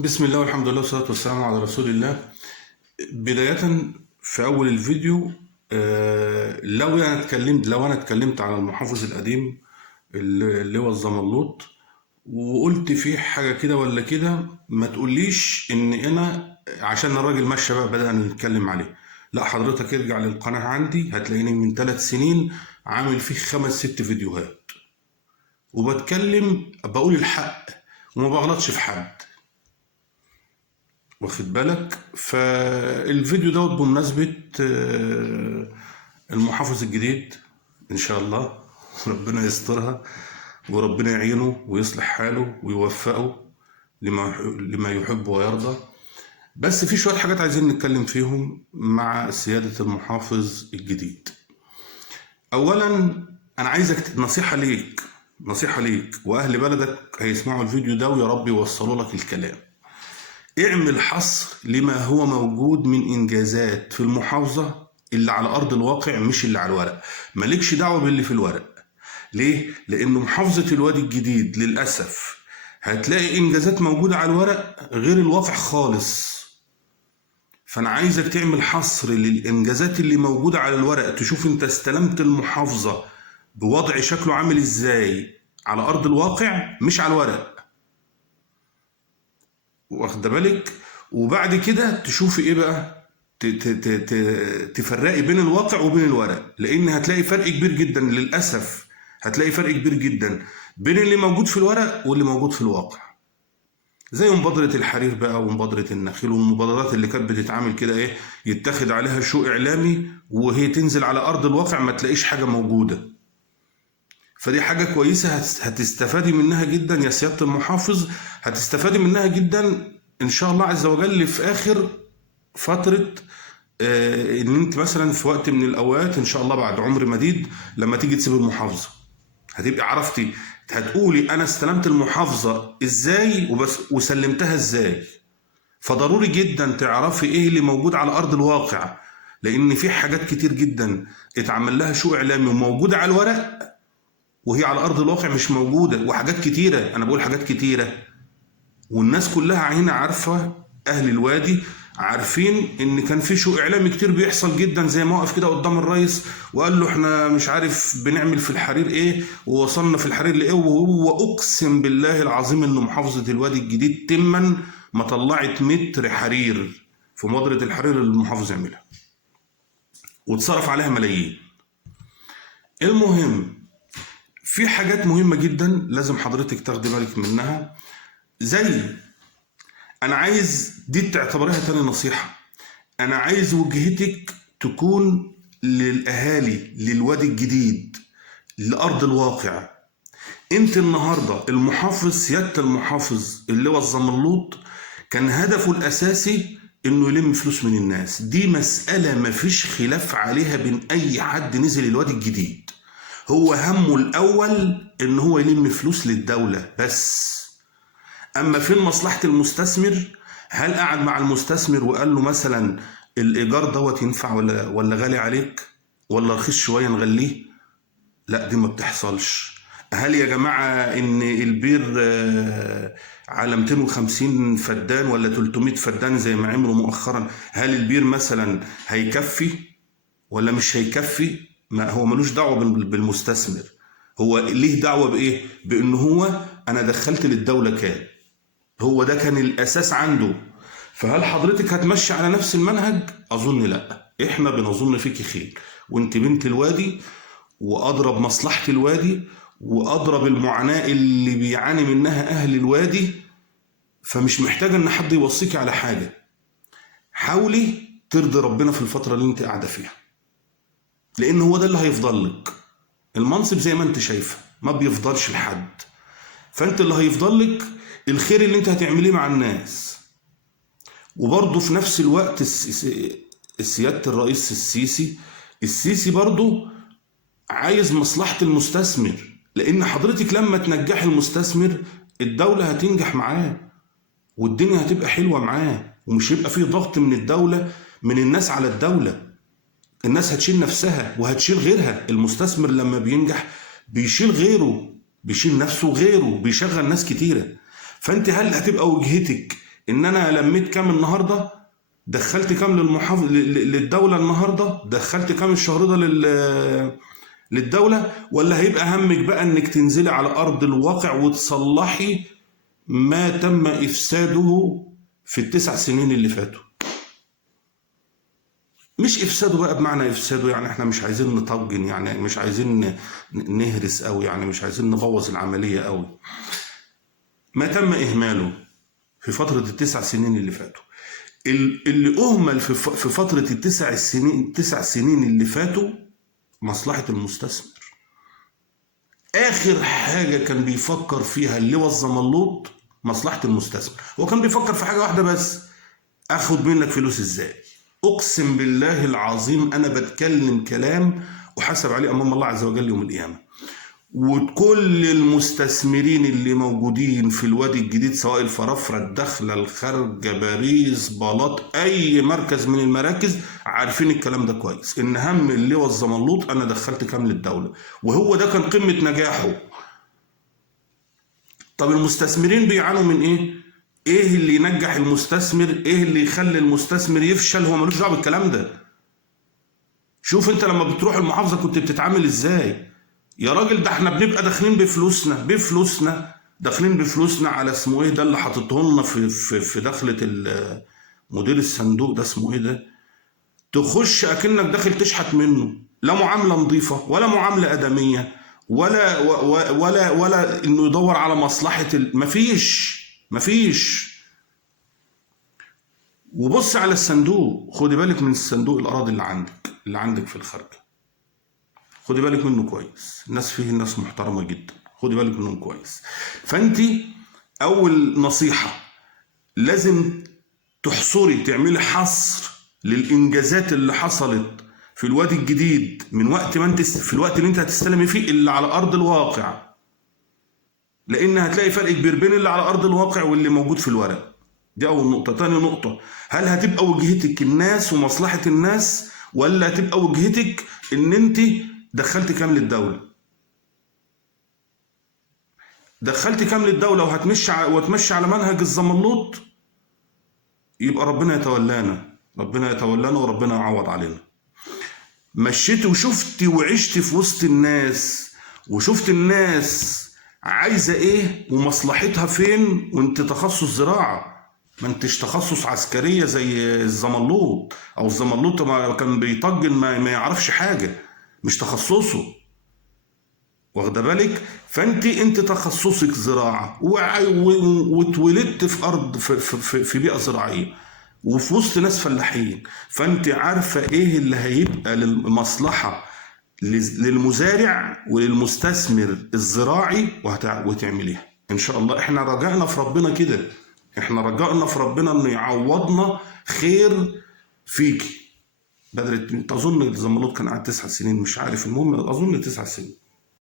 بسم الله والحمد لله والصلاة والسلام على رسول الله. بداية في أول الفيديو، لو أنا اتكلمت على المحافظ القديم اللي هو الزمرلوط، وقلت فيه حاجة كده ولا كده، ما تقوليش إن أنا عشان الراجل ماشي بقى بدأنا نتكلم عليه. لا، حضرتك ارجع للقناة عندي هتلاقيني من 3 سنين عامل فيه 5 6 فيديوهات، وبتكلم بقول الحق وما بغلطش في حد، واخد بالك. فالفيديو دوت بمناسبة المحافظ الجديد إن شاء الله. ربنا يسترها وربنا يعينه ويصلح حاله ويوفقه لما يحب ويرضى. بس في شوية حاجات عايزين نتكلم فيهم مع سيادة المحافظ الجديد. أولا، أنا عايزك نصيحة ليك وأهل بلدك هيسمعوا الفيديو ده، ويا رب يوصلوا لك الكلام. اعمل حصر لما هو موجود من انجازات في المحافظه اللي على ارض الواقع، مش اللي على الورق. مالكش دعوه باللي في الورق. ليه؟ لان محافظه الوادي الجديد للاسف هتلاقي انجازات موجوده على الورق غير الواقع خالص. فانا عايزك تعمل حصر للانجازات اللي موجوده على الورق، تشوف انت استلمت المحافظه بوضع شكله عامل ازاي على ارض الواقع، مش على الورق، واخد بالك. وبعد كده تشوفي ايه بقى، تفرقي بين الواقع وبين الورق، لان هتلاقي فرق كبير جدا للاسف. هتلاقي فرق كبير جدا بين اللي موجود في الورق واللي موجود في الواقع، زي مبادرة الحرير بقى ومبادرة النخيل والمبادرات اللي كانت بتتعامل كده، ايه، يتاخد عليها شو اعلامي وهي تنزل على ارض الواقع ما تلاقيش حاجة موجودة. فدي حاجة كويسة، هتستفادي منها جدا يا سيادة المحافظ، هتستفادي منها جدا ان شاء الله عز وجل في اخر فترة. ان انت مثلا في وقت من الاوقات ان شاء الله بعد عمر مديد لما تيجي تسيب المحافظة، هتبقى عرفتي، هتقولي انا استلمت المحافظة ازاي وبس وسلمتها ازاي. فضروري جدا تعرفي ايه اللي موجود على ارض الواقع، لان في حاجات كتير جدا اتعمل لها شو اعلامي وموجودة على الورق وهي على ارض الواقع مش موجودة. وحاجات كتيرة، انا بقول حاجات كتيرة والناس كلها هنا عارفة، أهل الوادي عارفين إن كان في شو إعلامي كتير بيحصل جدا، زي ما وقف كده قدام الرئيس وقال له إحنا مش عارف بنعمل في الحرير إيه ووصلنا في الحرير لإيه، وهو أقسم بالله العظيم إن محافظة الوادي الجديد تما ما طلعت متر حرير في مبادرة الحرير اللي المحافظ يعملها، واتصرف عليها ملايين. المهم، في حاجات مهمة جدا لازم حضرتك تاخدي بالك منها. زي، انا عايز دي تعتبرها تاني نصيحة، انا عايز وجهتك تكون للاهالي للوادي الجديد، لارض الواقع. انت النهاردة المحافظ، سيادة المحافظ اللي هو الزمرلوط، كان هدفه الاساسي انه يلم فلوس من الناس. دي مسألة مفيش خلاف عليها بين اي حد نزل الوادي الجديد. هو همه الاول ان هو يلم فلوس للدولة بس. اما فين مصلحة المستثمر؟ هل قعد مع المستثمر وقال له مثلا الايجار دوت ينفع ولا غالي عليك، ولا رخيص شويه نغليه؟ لا، دي ما بتحصلش. هل يا جماعه ان البير على 250 فدان ولا 300 فدان زي ما عملوا مؤخرا، هل البير مثلا هيكفي ولا مش هيكفي؟ ما هو ملوش دعوه بالمستثمر. هو ليه دعوه بايه؟ بان هو انا دخلت للدوله كام، هو ده كان الاساس عنده. فهل حضرتك هتمشي على نفس المنهج؟ اظن لا. احنا بنظن فيك خير، وانت بنت الوادي واضرب مصلحة الوادي واضرب المعاناة اللي بيعاني منها اهل الوادي، فمش محتاج ان حد يوصيكي على حاجة. حاولي ترضي ربنا في الفترة اللي انت قاعدة فيها، لان هو ده اللي هيفضل لك. المنصب زي ما انت شايفة ما بيفضلش لحد، فانت اللي هيفضل لك الخير اللي انت هتعمليه مع الناس. وبرضه في نفس الوقت سيادة الرئيس السيسي برضه عايز مصلحة المستثمر، لأن حضرتك لما تنجح المستثمر الدولة هتنجح معاه والدنيا هتبقى حلوة معاه، ومش هيبقى فيه ضغط من الدولة من الناس على الدولة. الناس هتشيل نفسها وهتشيل غيرها. المستثمر لما بينجح بيشيل غيره، بيشيل نفسه وغيره، بيشغل ناس كتيرة. فأنت هل هتبقى وجهتك ان انا لميت كام النهارده، دخلت كام للدوله النهارده، دخلت كام الشهر ده للدوله، ولا هيبقى همك بقى انك تنزلي على ارض الواقع وتصلحي ما تم افساده في ال9 سنين اللي فاتوا؟ مش افساده بقى بمعنى افساده يعني احنا مش عايزين نطجن، يعني مش عايزين نهرس قوي، يعني مش عايزين نبوظ العمليه قوي. ما تم اهماله في فتره ال9 سنين اللي فاتوا، اللي اهمل في فتره ال9 سنين اللي فاتوا مصلحه المستثمر. اخر حاجه كان بيفكر فيها اللواء الزملوط مصلحه المستثمر. هو كان بيفكر في حاجه واحده بس، اخد منك فلوس ازاي. اقسم بالله العظيم انا بتكلم كلام احاسب عليه امام الله عز وجل يوم القيامه. وكل المستثمرين اللي موجودين في الوادي الجديد، سواء الفرافره، الداخله، الخارجه، باريس، بلاط، اي مركز من المراكز، عارفين الكلام ده كويس، ان هم اللواء الزملوط انا دخلت كام للدوله، وهو ده كان قمه نجاحه. طب المستثمرين بيعانوا من ايه؟ ايه اللي ينجح المستثمر؟ ايه اللي يخلي المستثمر يفشل؟ هو ملوش دعوه بالكلام ده. شوف انت لما بتروح المحافظه كنت بتتعامل ازاي يا راجل. ده احنا بنبقى داخلين بفلوسنا داخلين بفلوسنا على اسمه ايه ده اللي حاططه لنا في دخله مدير الصندوق ده، اسمه ايه ده، تخش اكنك داخل تشحت منه. لا معامله نظيفه ولا معامله ادميه ولا انه يدور على مصلحه مفيش. وبص على الصندوق، خدي بالك من الصندوق الاراضي اللي عندك في الخارج، خدي بالك منه كويس. الناس فيه ناس محترمه جدا، خدي بالك منهم كويس. فانت اول نصيحه لازم تحصري، تعملي حصر للانجازات اللي حصلت في الوادي الجديد من وقت ما انت في الوقت اللي انت هتستلمي فيه اللي على ارض الواقع، لان هتلاقي فرق كبير بين اللي على ارض الواقع واللي موجود في الورق. دي اول نقطه. تاني نقطه، هل هتبقى وجهتك الناس ومصلحه الناس، ولا هتبقى وجهتك ان انت دخلت كام للدوله؟ دخلت كام للدوله وتمشي على منهج الزملوط، يبقى ربنا يتولانا وربنا يعوض علينا. مشيتي وشفتي وعشتي في وسط الناس، وشفت الناس عايزه ايه ومصلحتها فين، وانت تخصص زراعه، ما انتش تخصص عسكريه زي الزملوط. او الزملوط ما كان بيطجن ما يعرفش حاجه، مش تخصصه، واخده بالك. انت تخصصك زراعه، واتولدت في ارض في بيئه زراعيه وفي وسط ناس فلاحين، فانت عارفه ايه اللي هيبقى للمصلحه للمزارع وللمستثمر الزراعي وتعمليها ان شاء الله. احنا رجعنا في ربنا كده، احنا رجعنا في ربنا انه يعوضنا خير فيكي. بدر تظن الزملوط كان قاعد 9 سنين، مش عارف، المهم اظن 9 سنين.